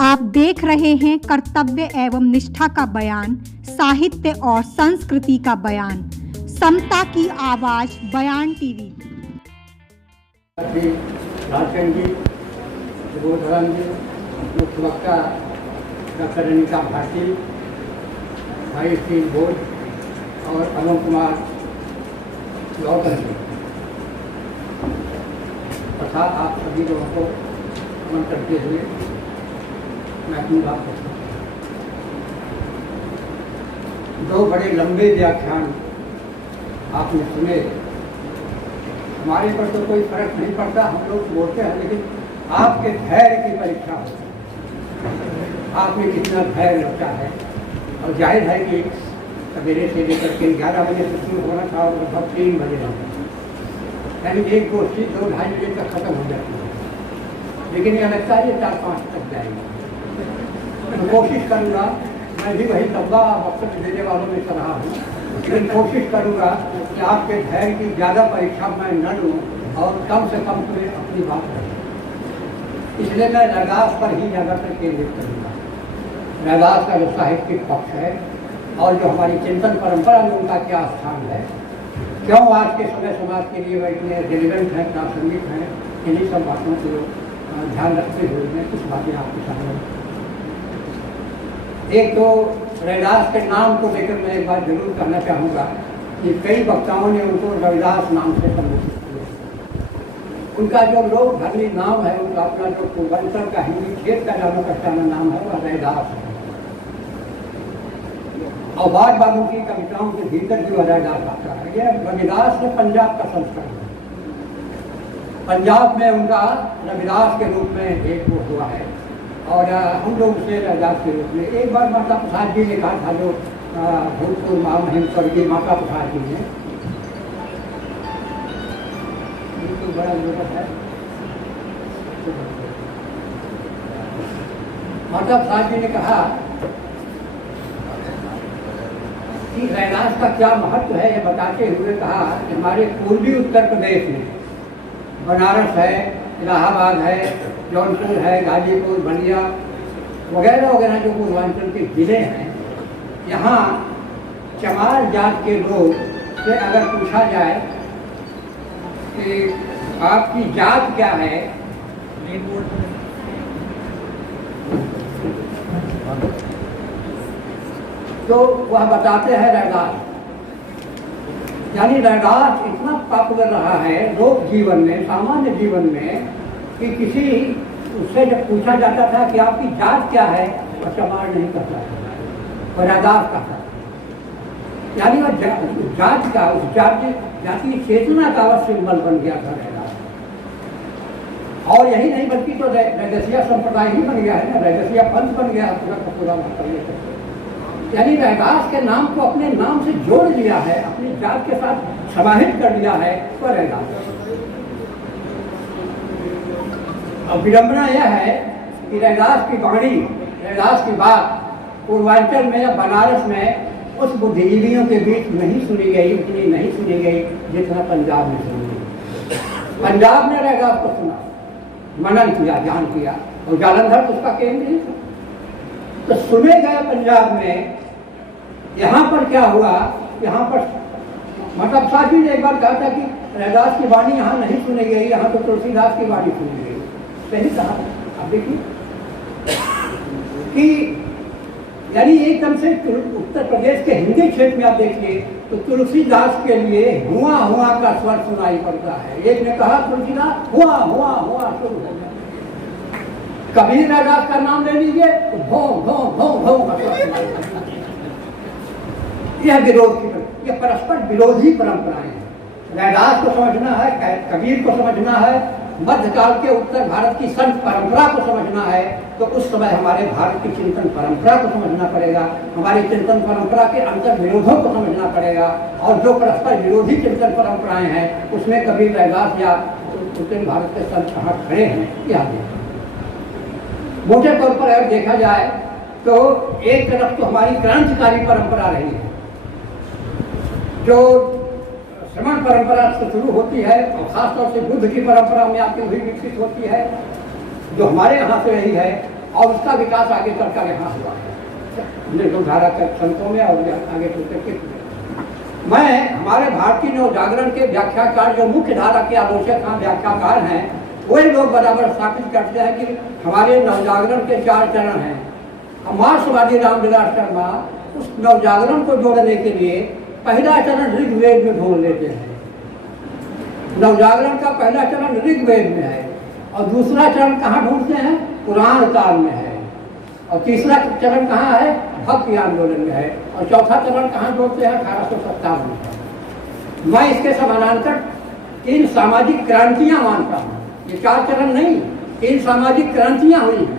आप देख रहे हैं कर्तव्य एवं निष्ठा का बयान, साहित्य और संस्कृति का बयान, समता की आवाज बयान टीवी। राजचंद जी, सुबोधन जी, मुख्य वक्ता डॉक्टर अनिता भारती, भाई श्री बोध और अरुण कुमार गौतम जी तथा आप सभी लोगों को नमन करते हुए मैं अपनी बात करता हूँ। दो बड़े लंबे व्याख्यान आपने सुने। हमारे पर तो कोई फर्क नहीं पड़ता, हम लोग बोलते हैं, लेकिन आपके धैर्य की परीक्षा होती है। आपने कितना धैर्य रखा है। और जाहिर है कि सवेरे से लेकर के 11 बजे से शुरू होना था और लगभग 3 बजे रहता, यानी एक गोष्ठी 2-2.5 बजे तक खत्म हो जाती है। लेकिन यह लगता है 4-5 तक जाएगी। मैं कोशिश करूँगा, मैं भी वही तबा वक्तव्य देने वालों में से रहा हूँ, लेकिन कोशिश करूँगा कि आपके धैर्य की ज़्यादा परीक्षा मैं न लूँ और कम से कम तुम्हें अपनी बात करूँ। इसलिए मैं रैदास पर ही ज़्यादातर केंद्रित करूँगा। रैदास का जो साहित्यिक पक्ष है और जो हमारी चिंतन परंपरा में उनका क्या स्थान है, क्यों आज के समय समाज के लिए वह इतने रिलेवेंट हैं, प्रासंगिक हैं, इन्हीं सब बातों को ध्यान रखते हुए मैं कुछ बातें आपके सामने। एक तो रैदास के नाम को लेकर मैं एक बात जरूर कहना चाहूँगा कि कई वक्ताओं ने उनको रविदास नाम से संबोधित किया। उनका जो लोग धर्मी नाम है, उनका अपना जो पूर्वांचल का हिंदी क्षेत्र का जाना पहचाना नाम है वह रैदास है। और बाद बाबू की कविताओं के भीतर जो रैदास आता है, यह रविदास ने पंजाब का संस्करण है। पंजाब में उनका रविदास के रूप में एक वो हुआ है और हम लोग उसे रैदास के रूप में। एक बार माता प्रसाद जी ने कहा था, जो भूतपूर्व महामहिम स्वर्गीय माता प्रसाद जी ने, बिल्कुल बड़ा जरूरत है, माता प्रसाद जी ने कहा कि रैदास का क्या महत्व है, यह बताते हुए कहा कि हमारे पूर्वी उत्तर प्रदेश में बनारस है, इलाहाबाद है, जौनपुर है, गाजीपुर, बलिया वगैरह वगैरह जो पूर्वांचल के जिले हैं, यहाँ चमार जात के लोग से अगर पूछा जाए कि आपकी जात क्या है, तो वह बताते हैं रैदास। यानी रैदास इतना पॉपुलर रहा है लोक जीवन में, सामान्य जीवन में, कि किसी उससे जब पूछा जाता था कि आपकी जात क्या है, वह चमार नहीं कहता था, वह रैदास कहता था। यानी वह जात का, उस जातीय चेतना का वह सिंबल बन गया था रैदास। और यही नहीं बल्कि तो रैदासिया संप्रदाय ही बन गया है ना, रैदासिया पंथ बन गया पूरा का पूरा मतलब। यानी रैदास के नाम को अपने नाम से जोड़ लिया है, अपनी जात के साथ समाहित कर लिया है, वह रैदास। अब विडंबना यह है कि रैदास की वाणी, रैदास की बात पूर्वांचल में या बनारस में उस बुद्धिजीवियों के बीच नहीं सुनी गई, उतनी नहीं सुनी गई जितना पंजाब में सुनी गई। पंजाब ने रैदास को सुना, मनन किया, ध्यान किया, और जालंधर उसका केंद्र ही था। तो सुने गए पंजाब में। यहाँ पर क्या हुआ, यहाँ पर मतलब साहब जी ने एक बार कहा था कि रैदास की वाणी यहाँ नहीं सुनी गई, यहाँ तो तुलसीदास की वाणी सुनी गई। सही कहा। अब देखिए कि यानी एकदम से उत्तर प्रदेश के हिंदी क्षेत्र में आप देखिए तो तुलसीदास के लिए हुआ हुआ का स्वर सुनाई पड़ता है। एक ने कहा तुलसीदास हुआ हुआ हुआ शुरू हो गया। कबीर रैदास का नाम ले लीजिए तो भों भों भों भों का स्वर सुनाई पड़ता है। यह विरोध की, यह परस्पर विरोधी परंपराएं हैं। रैदास को समझना है, कबीर को समझना है, मध्यकाल के उत्तर भारत की संत परंपरा को समझना है, तो उस समय हमारे भारत की चिंतन परंपरा को समझना पड़ेगा, हमारी चिंतन परंपरा के अंतर विरोधों को समझना पड़ेगा। और जो परस्पर विरोधी चिंतन परंपराएं हैं उसमें कबीर, रैदास या उत्तर भारत के संत कहाँ खड़े हैं, यह देखिए। मोटे तौर पर अगर देखा जाए तो एक तरफ तो हमारी क्रांतिकारी परंपरा रही है, जो श्रमण परंपरा से शुरू होती है और खासतौर से बुद्ध की परंपरा में आती हुई विकसित होती है, जो हमारे यहाँ से रही है। और उसका विकास आगे चलकर यहाँ हुआ है निर्गुणधारा के संतों में और आगे चलकर के। मैं हमारे भारतीय नवजागरण के व्याख्याकार जो मुख्य धारा के आलोचक हैं व्याख्याकार हैं, वही लोग बराबर स्थापित करते हैं कि हमारे नवजागरण के 4 चरण हैं। मार्क्सवादी रामविलास शर्मा उस नवजागरण को जोड़ने के लिए पहला चरण ऋग्वेद में ढूंढ लेते हैं। नवजागरण का पहला चरण ऋग्वेद में है और दूसरा चरण कहाँ ढूंढते हैं? पुराण काल में है। और तीसरा चरण कहाँ है? भक्ति आंदोलन में है। और चौथा चरण कहाँ ढूंढते हैं? 1857 में। मैं इसके समानांतर 3 सामाजिक क्रांतियां मानता हूँ। ये 4 चरण नहीं, 3 सामाजिक क्रांतियां हुई हैं।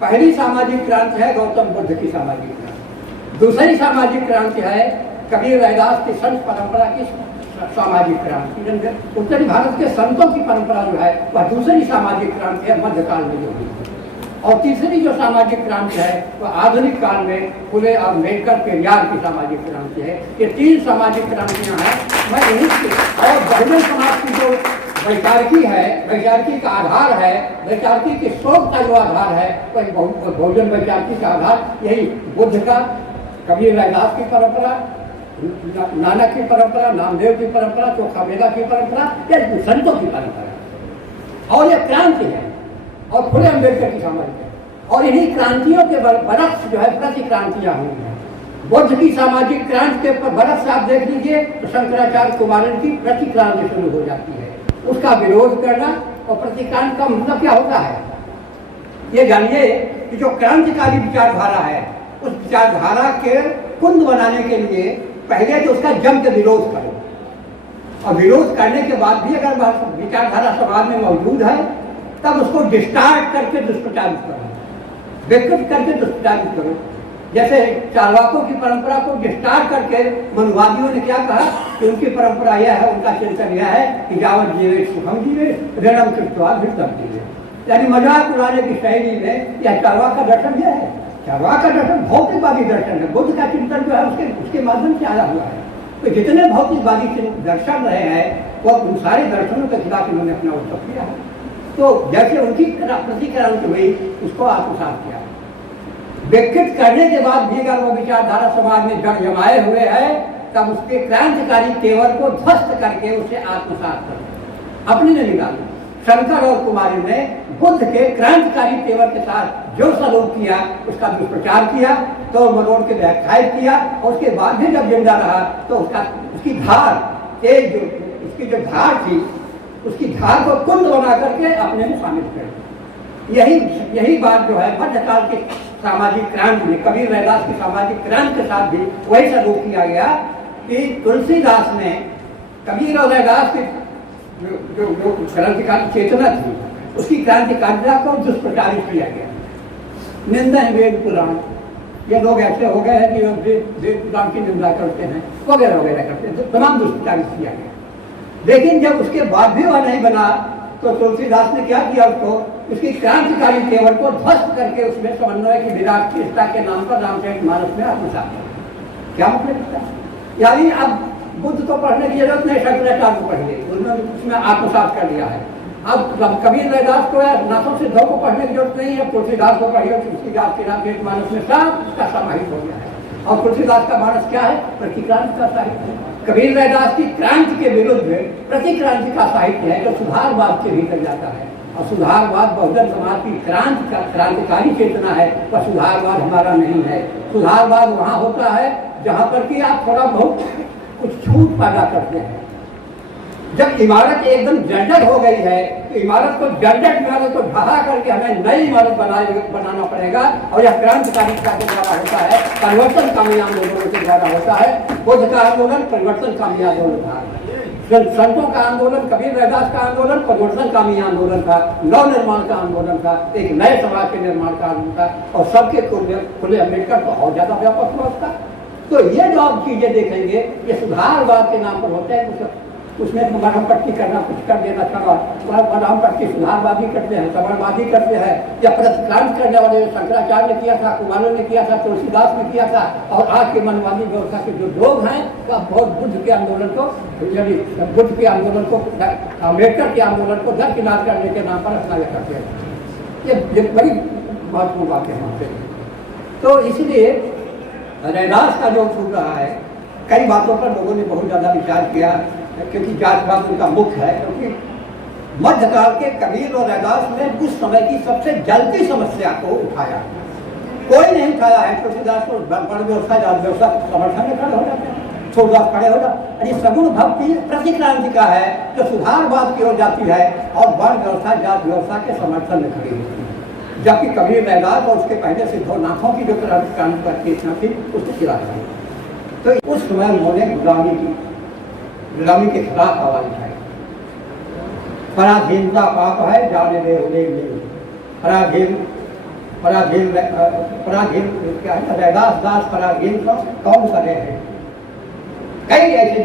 पहली सामाजिक क्रांति है गौतम बुद्ध की सामाजिक क्रांति। दूसरी सामाजिक क्रांति है कबीर रैदास की संत परंपरा की सामाजिक क्रांति। उत्तरी भारत के संतों की परंपरा जो है वह दूसरी सामाजिक क्रांति है मध्यकाल में जो हुई। और तीसरी जो सामाजिक क्रांति है वह आधुनिक काल में फुले और अम्बेडकर पेरियार की सामाजिक क्रांति है। ये 3 सामाजिक क्रांतियां हैं। मैं इन्हीं और बहुजन समाज की जो वैचारिकी है, वैचारिकी का आधार है, वैचारिकी की सोच का जो आधार है वही बहुजन वैचारिकी का आधार यही बुद्ध का, कबीर रैदास की परंपरा, नानक की परंपरा, नामदेव की परंपरा, चोखामेदा की परंपरा, या संतों की परंपरा। और यह क्रांति है और फुले अम्बेडकर की सामाजिक है। और इन्हीं क्रांतियों के बरक्स जो है प्रति क्रांतियां हुई हैं। बुद्ध की सामाजिक क्रांति के बरक्स से आप देख लीजिए तो शंकराचार्य कुमारन की प्रति क्रांति शुरू हो जाती है। उसका विरोध करना और प्रतिक्रांति का मतलब क्या होता है? ये जानिए कि जो क्रांतिकारी विचारधारा है उस विचारधारा के कुंद बनाने के लिए पहले तो उसका जम के विरोध करो और विरोध करने के बाद भी अगर वह विचारधारा समाज में मौजूद है तब उसको डिस्टार्ट करके दुष्प्रचारित करो, विकृत करके दुष्प्रचारित करो। जैसे चारवाकों की परंपरा को डिस्टार्ट करके मनुवादियों ने क्या कहा कि उनकी परंपरा यह है, उनका चिंतन यह है कि जावत जीवे सुखम जीवे ऋणम कृत्वा धृतम जीवे, यानी मजाक उड़ाने की शैली में यह चारवाक का दर्शन यह है। चारवाक का दर्शन भौतिकवादी दर्शन है। बुद्ध का चिंतन जो है उसके माध्यम से आया हुआ है। तो जितने भौतिकवादी दर्शन रहे हैं वह उन सारे दर्शनों के खिलाफ इन्होंने अपना उत्सव किया है। तो जैसे उनकी प्रतिक्रांति हुई उसको आत्मसात किया। विकृत करने के बाद भी अगर वो विचारधारा समाज में जड़ जमाए हुए है तब उसके क्रांतिकारी तेवर को ध्वस्त करके उसे आत्मसात कर अपने ने निकाला। शंकर और कुमारी ने बुद्ध के क्रांतिकारी तेवर के साथ जो सलूक किया उसका दुष्प्रचार किया, तो मरोड़ के व्याख्यान किया और उसके बाद भी जब जिंदा रहा तो उसकी धार तेज उसकी जो धार थी उसकी धार को कुंद बना करके अपने में शामिल कर। यही बात जो है मध्यकाल के सामाजिक क्रांति में कबीर रैदास की सामाजिक क्रांति के साथ भी वही सलूक किया गया कि तुलसीदास ने कबीर और रैदास की जो क्रांतिकारी चेतना थी उसकी क्रांतिकारिता को दुष्प्रचारित किया गया। निंदा है वेद पुराण, ये लोग ऐसे हो गए हैं कि वेद पुराण की निंदा करते हैं वगैरह वगैरह करते हैं, तमाम दुष्प्रचारित किया गया। लेकिन जब उसके बाद भी वह नहीं बना तो तुलसीदास ने क्या किया उसको उसकी क्रांतिकारी तेवर को ध्वस्त करके उसमें समन्वय की विराटता के नाम पर रामचरितमानस में आत्मसात किया। क्या मतलब इसका? यानी अब बुद्ध को पढ़ने की जरूरत नहीं, शंकराचार्य को पढ़िए, उन्होंने उसमें आत्मसात कर दिया है। अब कबीर रैदास को या नाथों सिद्धों को पढ़ने की जरूरत नहीं है, तुलसीदास को पढ़िए, तुलसीदास के रामचरितमानस में सब उसका समाहित हो गया है। और तुलसीदास का मानस क्या है? प्रतिक्रांति का साहित्य है। कबीर रैदास की क्रांति के विरुद्ध प्रतिक्रांति का साहित्य है जो सुधारवाद के भीतर जाता है। और सुधारवाद बहुजन समाज की क्रांतिकारी चेतना है, पर सुधारवाद हमारा नहीं है। सुधारवाद वहाँ होता है जहाँ पर कि आप थोड़ा बहुत कुछ छूट पैदा करते हैं। जब इमारत एकदम जर्जर हो गई है तो इमारत को जर्जर इमारत को ढहा करके हमें नई इमारत बनाना पड़ेगा। और यह क्रांतिकारिता के द्वारा होता है, परिवर्तनकामी आंदोलनों के द्वारा होता है। बुद्ध का आंदोलन परिवर्तनकामी आंदोलन था, संतों का आंदोलन कबीर रैदास का आंदोलन परिवर्तनकामी आंदोलन था, नव निर्माण का आंदोलन था, एक नए समाज के निर्माण का आंदोलन था। और सबके खुले अम्बेडकर तो और ज्यादा व्यापक हुआ उसका। तो ये जो आप चीजें देखेंगे ये सुधारवाद के नाम पर होते हैं। उसमें मरहम पट्टी करना, कुछ कर देना, मरहम पट्टी सुधारवादी करते हैं, समाजवादी करते हैं, या प्रतिक्रांति करने वाले शंकराचार्य ने किया था, कुमारों ने किया था, तुलसीदास ने किया था। और आज के मनवादी व्यवस्था के जो लोग हैं वह बहुत बुद्ध के आंदोलन को यानी बुद्ध के आंदोलन को अम्बेडकर के आंदोलन को दरकिनार करने के नाम पर अपना करते हैं। ये बड़ी महत्वपूर्ण बातें हमसे। तो इसलिए रैदास का जो छूट रहा है, कई बातों पर लोगों ने बहुत ज़्यादा विचार किया, क्योंकि जातिवाद उनका मुख्य है। क्योंकि मध्यकाल के कबीर और रैदास ने उस समय की सबसे जल्दी समस्या को उठाया। कोई नहीं उठाया है। तुलसीदास को बड़ व्यवस्था समर्थन में खड़े हो जाते हैं, छोड़दास खड़े हो जाते। ये सगुण भक्ति प्रतिक्रांति का है जो सुधारवाद की ओर जाती है और वर्ण व्यवस्था जात व्यवस्था के समर्थन में खड़ी होती है। जबकि कबीर रैदास और उसके पहले सिद्धोनाथों की जो क्रांति पर चेतना थी उसके खिलाफ थी। तो उस समय उन्होंने गुलामी के खिलाफ आवाज उठाई। पराधीनता पाप है जाने दे नहीं। पराधीन क्या है, रैदास दास पराधीन को कौन करे हैं। कई ऐसे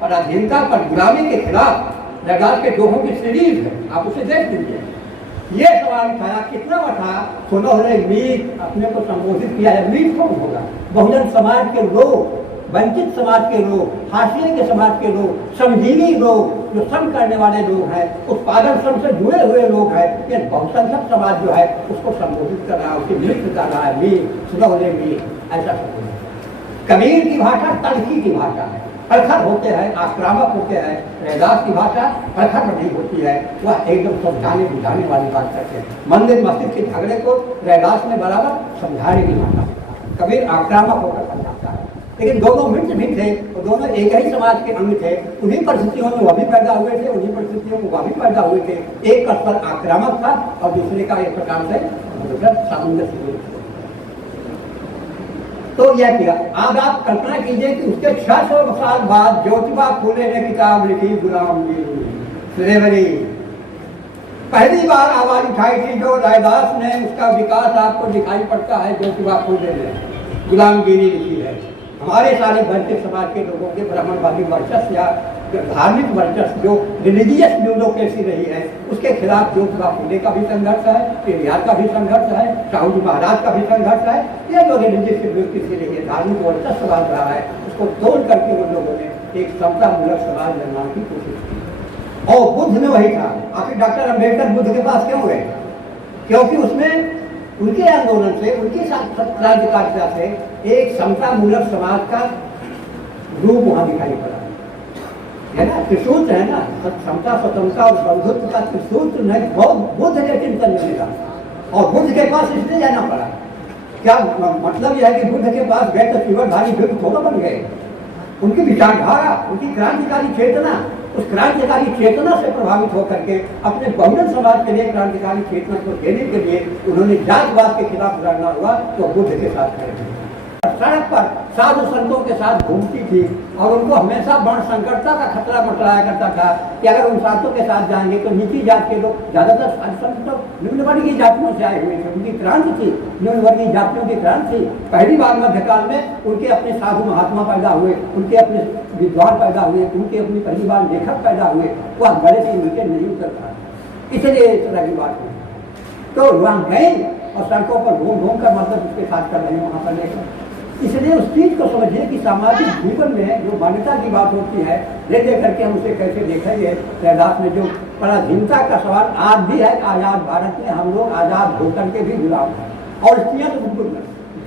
पराधीनता पर गुलामी के खिलाफ रैदास के दोहों की सीरीज है, आप उसे देख लीजिए। ये सवाल उठाया, कितना उठा, सुनो रे मीत, अपने को संबोधित किया है। मीत कौन होगा? बहुजन समाज के लोग, वंचित समाज के लोग, हाशिए के समाज के लोग, श्रमजीवी लोग, जो श्रम करने वाले लोग हैं, उत्पादन श्रम से जुड़े हुए लोग हैं। ये बहुसंख्यक समाज जो है उसको संबोधित कर रहा है, उसकी नृत्य कर रहा है। मीत, सुनो रे मीत, ऐसा सब। कबीर की भाषा तड़की की भाषा है, प्रखर होते हैं, आक्रामक होते हैं। रैदास की भाषा प्रखर नहीं होती है, वह एकदम समझाने बुझाने वाली बात करते हैं। मंदिर मस्जिद के झगड़े को रैदास ने बराबर समझाने की भाषा में, कबीर आक्रामक होकर समझाता है। लेकिन दोनों मित्र भी थे और दोनों एक ही समाज के अंग थे। उन्हीं परिस्थितियों में वह भी पैदा हुए थे, उन्हीं परिस्थितियों में वह भी पैदा हुए थे। एक का स्तर आक्रामक था और दूसरे का एक प्रकार से सामंजस्य। तो यह किया। अब आप कल्पना कीजिए कि उसके 600 साल बाद ज्योतिबा फूले ने किताब लिखी गुलामगिरी। पहली बार आवाज उठाई थी जो रैदास ने, उसका विकास आपको दिखाई पड़ता है ज्योतिबा फूले ने गुलामगिरी लिखी है। हमारे सारे वंचित समाज के लोगों के ब्राह्मणवादी वर्चस्व या धार्मिक वर्चस्व जो रिलीजियस ब्यूरोक्रेसी रही है उसके खिलाफ ज्योतिबा फूले का भी संघर्ष है, पेरियार का भी संघर्ष है, साहू जी महाराज का भी संघर्ष है। ये जो रिलीजियस ब्यूरोक्रेसी रही है, धार्मिक वर्चस्ववाद रहा है, उसको तोड़ करके उन लोगों ने एक समतामूलक समाज निर्माण की कोशिश की। और बुद्ध में वही था। आखिर डॉक्टर अम्बेडकर बुद्ध के पास क्यों गए? क्योंकि उसमें उनके आंदोलन से, उनकी क्रांतिकारिता से एक समतामूलक समाज का रूप वहां दिखाई पड़ा है ना। त्रिसूत्र है ना, समता स्वतंत्रता और बंधुत्व का त्रिसूत्र नहीं, बहुत बुद्ध के चिंतन में मिला और बुद्ध के पास इसलिए जाना पड़ा। क्या मतलब यह है कि बुद्ध के पास गए तो शिवधारी भिक्खु थोड़ा बन गए। उनकी विचारधारा, उनकी क्रांतिकारी चेतना, उस क्रांतिकारी चेतना से प्रभावित होकर के अपने बहुजन समाज के लिए क्रांतिकारी चेतना को देने के लिए उन्होंने जातिवाद के खिलाफ लड़ना हुआ तो बुद्ध के साथ खड़े थे। सड़क पर साधु संतों के साथ घूमती थी और उनको हमेशा वर्ण संकटता का खतरा मंडराया करता था कि अगर उन साधुओं के साथ जाएंगे तो नीची जात के लोग, ज्यादातर साधु संत तो निम्न वर्गीय जातियों से आए हुए थे। उनकी क्रांति थी, निम्न वर्गीय जातियों की क्रांति थी। पहली बार मध्यकाल में उनके अपने साधु महात्मा पैदा हुए, उनके अपने विद्वान पैदा हुए, उनके अपनी पहली बार लेखक पैदा हुए। वह बड़े से नीचे नहीं उतर था, इसलिए इस तरह की बात हुई। तो वहाँ गए और सड़कों पर घूम घूम कर मतलब उसके साथ कर रहे हैं वहाँ पर लेकर। इसलिए उस चीज को समझिए कि सामाजिक जीवन में जो मान्यता की बात होती है, ले करके हम उसे कैसे देखेंगे। रैदास में जो पराधीनता का सवाल आज भी है, आजाद भारत में हम लोग आजाद होकर के भी गुलाम हैं और स्त्रियां तो बिल्कुल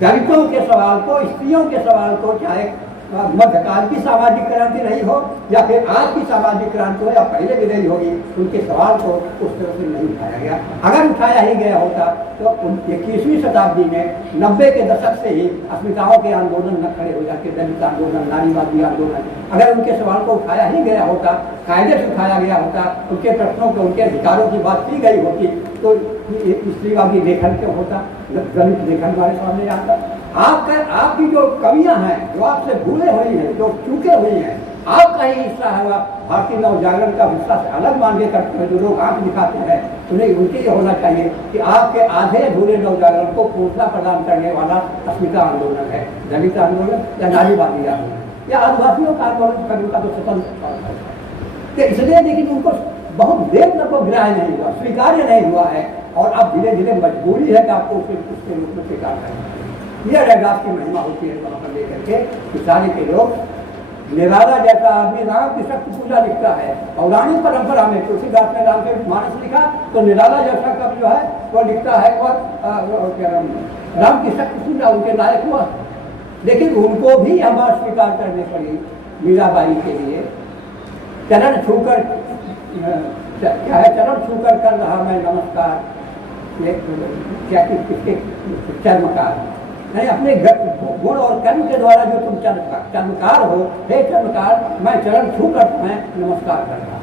दलितों के सवाल को, स्त्रियों के सवाल को, चाहे मध्यकाल की सामाजिक क्रांति रही हो या फिर आज की सामाजिक क्रांति हो या पहले भी रही होगी, उनके सवाल को उस तरह से नहीं उठाया गया। अगर उठाया ही गया होता तो 21वीं शताब्दी में 90 के दशक से ही अस्मिताओं के आंदोलन न खड़े हो जाते, दलित आंदोलन, नारीवादी आंदोलन। अगर उनके सवाल को उठाया ही गया होता, कायदे से उठाया गया होता, उनके प्रश्नों को, उनके अधिकारों की बात की गई होती तो स्त्रीवादी लेखन क्यों होता, दलित लेखन हमारे सामने आता। आपकी जो कवियां हैं जो आपसे भूले हुई हैं, जो चूके हुई हैं, आपका ही हिस्सा है, भारतीय नवजागरण का हिस्सा से अलग मान के करते हैं। जो लोग आंख दिखाते हैं उन्हें उनके ये होना चाहिए कि आपके आधे अधूरे नवजागरण को पूर्णता प्रदान करने वाला अस्मिता आंदोलन है, दलित आंदोलन या नारीवादी आंदोलन या आदिवासियों का आंदोलन करने का तो स्वतंत्र। इसलिए लेकिन उनको बहुत देर तक वो ग्राह्य नहीं हुआ, स्वीकार्य नहीं हुआ है और अब धीरे धीरे मजबूरी है कि आपको उसके रूप में स्वीकार करना। यह रैदास की महिमा होती है वहाँ पर लेकर के कि सारे के लोग निराला जैसा आदमी राम की शक्ति पूजा लिखता है। पौराणिक परंपरा में तुलसीदास ने राम के मानस लिखा, तो निराला जैसा कवि जो है वो लिखता है और राम की शक्ति पूजा उनके लायक हुआ। लेकिन उनको भी यह बात स्वीकार करनी पड़ी मीराबाई के लिए, चरण छूकर क्या है, चरण छूकर कर रहा मैं नमस्कार, क्या किसके चर्मकार नहीं, अपने गुण और कर्म के द्वारा जो तुम चर्मकार हो, हे चर्मकार, मैं चरण छूकर तुम्हें नमस्कार कर रहा हूँ।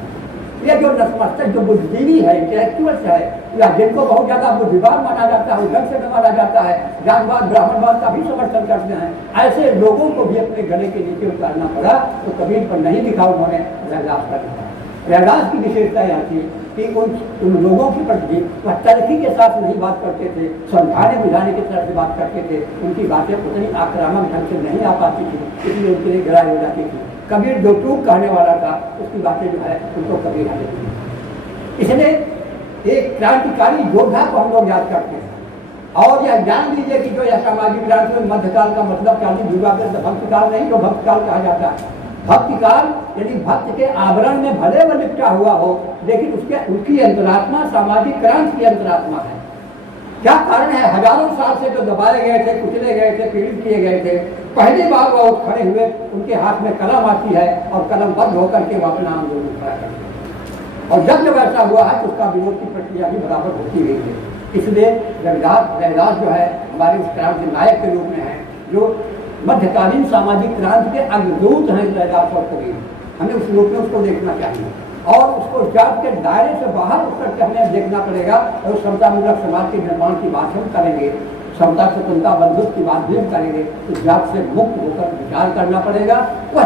ये जो नतमस्तक जो बुद्धिजीवी है, इंटेलेक्चुअल्स है, या जिनको बहुत ज्यादा बुद्धिमान माना जाता है, ढंग से माना जाता है, जातवाद ब्राह्मणवाद का भी समर्थन करते हैं, ऐसे लोगों को भी अपने गले के नीचे उतारना पड़ा। तो कबीर पर नहीं लिखा उन्होंने रैदास कर दिया। रैदास की विशेषता यह थी कि उन लोगों के प्रति वह तर्की के साथ नहीं बात करते थे, समझाने बुझाने की तरह से बात करते थे। उनकी बातें उतनी आक्रामक ढंग से नहीं आ पाती थी, इसलिए उनके लिए गड़ाई हो जाती थी। कबीर जो टूक कहने वाला था, उसकी बातें जो है उनको कबीर आ जाती थी। इसलिए एक क्रांतिकारी योद्धा को हम लोग याद करते हैं। और यह जान लीजिए कि जो यह सामाजिक क्रांति में मध्यकाल का मतलब क्रांति युवा भक्तिकाल नहीं, जो भक्तिकाल कहा जाता है। भक्तिकाल यदि भक्त के आवरण में भले वह लिपटा हुआ हो, लेकिन उसकी अंतरात्मा सामाजिक क्रांति की अंतरात्मा है। क्या कारण है? हजारों साल से जो दबाए गए थे, कुचले गए थे, पीड़ित किए गए थे, पहली बार वह खड़े हुए, उनके हाथ में कलम आती है और कलम बंद होकर के वह अपना आंदोलन खड़ा करते हैं। और जब ऐसा हुआ है तो उसका विरोध की प्रक्रिया भी बराबर होती रही है। इसलिए रैदास जो है हमारे उस क्रांति नायक के रूप में है, जो मध्यकालीन सामाजिक क्रांति के अग्रदूत हैं रैदास और कबीर। हमें उस रूप में उसको देखना चाहिए और उसको जात के दायरे से बाहर उठ करके हमें देखना पड़ेगा। और समतामूलक समाज के निर्माण की बात हम करेंगे, समता स्वतंत्रता बंधुत्व की बात भी हम करेंगे, तो जात से मुक्त होकर विचार करना पड़ेगा। वह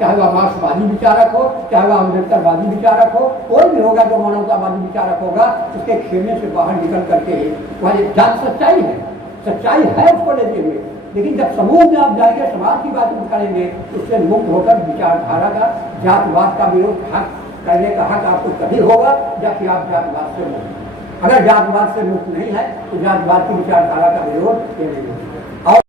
चाहे वह मार्क्सवादी विचारक हो, चाहे वह अम्बेडकरवादी विचारक हो, कोई भी होगा जो मानवतावादी विचारक होगा, उसके खेमे से बाहर निकल करके ही वह जात सच्चाई है उसको लेते हुए। लेकिन जब समूह में आप जाएंगे, समाज की बात करेंगे, उससे मुक्त होकर विचारधारा का, जातवाद का विरोध करने का हक आपको तभी होगा जबकि आप जातवाद से मुक्त। अगर जातवाद से मुक्त नहीं है तो जातवाद की विचारधारा का विरोध नहीं होगा। और